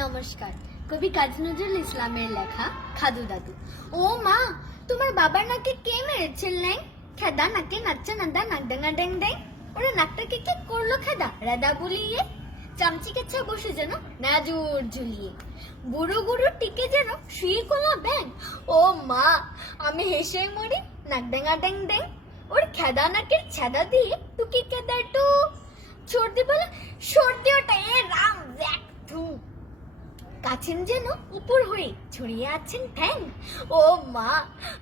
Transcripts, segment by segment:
নমস্কার। কবি কাজী নজরুল ইসলামের লেখা খাদু দাদু। ও মা, তোমার বাবার নাকে কে মেরেছে ল্যাং? খেদা নাকে নাচছে নাদা নাক ডাঙা ড্যাং ড্যাং। ওরা নাকটাকে কি করলো খেদা রাদা বুলিয়ে? চামচি কেছা বসে যেন নাজুর ঝুলিয়ে, বুড়ো গুরু টিকে যেন শুয়ে কোলা ব্যাং। ও মা, আমি হেসে মরি নাক ডাঙা ড্যাং ড্যাং। ওর খেদা নাকের ছেদা দিয়ে টুকি কেদা টু সর্দি বলে সর্দি ওটা এ রাম জ্যাক থু। কাছেন যেন উপর হয়ে ছড়িয়ে আছেন ঠ্যাং। ও মা,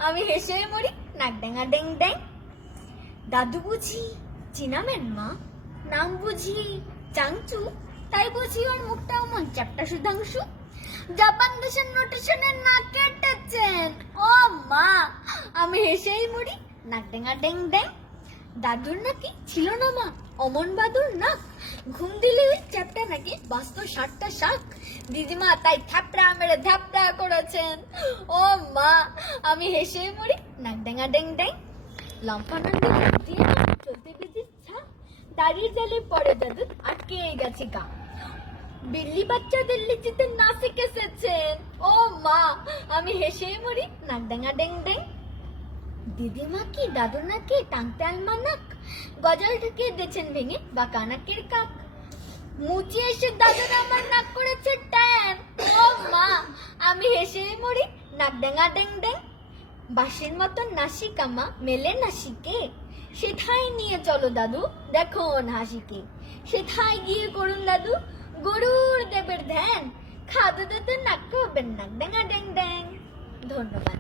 আমি হেসে মরি নাক ড্যাঙা ড্যাং ড্যাং। দাদু বুঝি চিনামেন মা, নাম বুঝি চাংচু, তাই বুঝি ওর মুখটা অমন চ্যাপটা সুধাংশু। জাপান দেশের নোটেশনের নাক কেটেছেন। ও মা, আমি হেসেই মরি নাক ড্যাঙা ড্যাং ড্যাং। দাদুর নাকি ছিল না মা অমন বাদুর নাক, ঘুম দিলে ওই চ্যাপটা নাকি বাস্ত 60টা শাক। দিদিমা তাই থাপড়া মেরে ধাপড়া করেছেন। ও মা, আমি হেসে মরি নাক ড্যাঙা ড্যাং ড্যাং। লম্ফা নন্দী দিয়ে চলতে বেজিচ্ছা, দাঁড়িয়ে জালে পরে দাদু আটকে গেছে গা। বিল্লি বাচ্চাদের লিচিতে নাচে এসেছেন। ও মা, আমি হেসে মরি নাক ড্যাঙা ড্যাং ড্যাং। দিদিমা কি দাদুর নাকে টাংতে আলমানাক, গজাল ঢুকিয়ে দিয়েছেন ভেঙে বা কানাকের কাক। মুচি এসে দাদুর আমার নাক করেছে ট্যান। ও মা, আমি হেসে মরি নাক ড্যাঙা ড্যাং ড্যাং। বাঁশের মতন নাসিকামা মেলে নাসিকে, সেথায় নিয়ে চলো দাদু দেখুন হাসিকে। সেথায় গিয়ে করুন দাদু গরুর দেবের ধ্যান, খাদু দাদু নাক করবেন নাক ড্যাঙা ড্যাং ড্যাং। ধন্যবাদ।